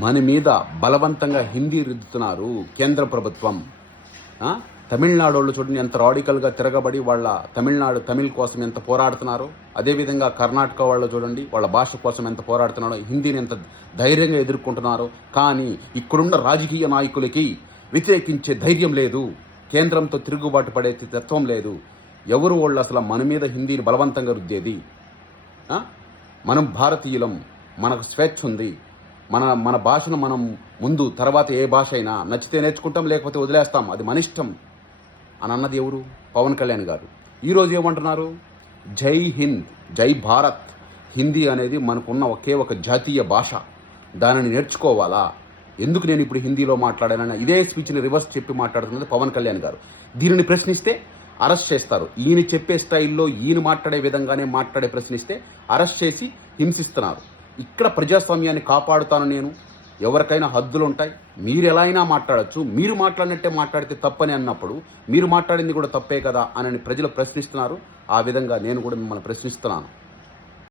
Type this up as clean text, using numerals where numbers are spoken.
మన మీద బలవంతంగా హిందీ రుద్దుతున్నారు కేంద్ర ప్రభుత్వం. తమిళనాడు వాళ్ళు చూడండి ఎంత రాడికల్గా తిరగబడి వాళ్ళ తమిళ్ కోసం ఎంత పోరాడుతున్నారో, అదేవిధంగా కర్ణాటక వాళ్ళు చూడండి వాళ్ళ భాష కోసం ఎంత పోరాడుతున్నారో, హిందీని ఎంత ధైర్యంగా ఎదుర్కొంటున్నారో. కానీ ఇక్కడున్న రాజకీయ నాయకులకి వ్యతిరేకించే ధైర్యం లేదు, కేంద్రంతో తిరుగుబాటు పడే తత్వం లేదు. ఎవరు వాళ్ళు అసలు మన మీద హిందీని బలవంతంగా రుద్దేది? మనం భారతీయులం, మనకు స్వేచ్ఛ ఉంది. మన భాషను మనం ముందు తర్వాత ఏ భాష అయినా నచ్చితే నేర్చుకుంటాం, లేకపోతే వదిలేస్తాం, అది మన ఇష్టం అని అన్నది ఎవరు? పవన్ కళ్యాణ్ గారు. ఈరోజు ఏమంటున్నారు? జై హింద్, జై భారత్. హిందీ అనేది మనకున్న ఒకే ఒక జాతీయ భాష, దానిని నేర్చుకోవాలా? ఎందుకు నేను ఇప్పుడు హిందీలో మాట్లాడానని ఇదే స్పీచ్ని రివర్స్ చెప్పి మాట్లాడుతున్నది పవన్ కళ్యాణ్ గారు. దీనిని ప్రశ్నిస్తే అరెస్ట్ చేస్తారు. ఈయన చెప్పే స్టైల్లో ఈయన మాట్లాడే విధంగానే ప్రశ్నిస్తే అరెస్ట్ చేసి హింసిస్తున్నారు. ఇక్కడ ప్రజాస్వామ్యాన్ని కాపాడుతాను నేను, ఎవరికైనా హద్దులు ఉంటాయి, మీరు ఎలా అయినా మాట్లాడచ్చు, మీరు మాట్లాడినట్టే మాట్లాడితే తప్పని అన్నప్పుడు మీరు మాట్లాడింది కూడా తప్పే కదా అని ప్రజలు ప్రశ్నిస్తున్నారు. ఆ విధంగా నేను కూడా మిమ్మల్ని ప్రశ్నిస్తున్నాను.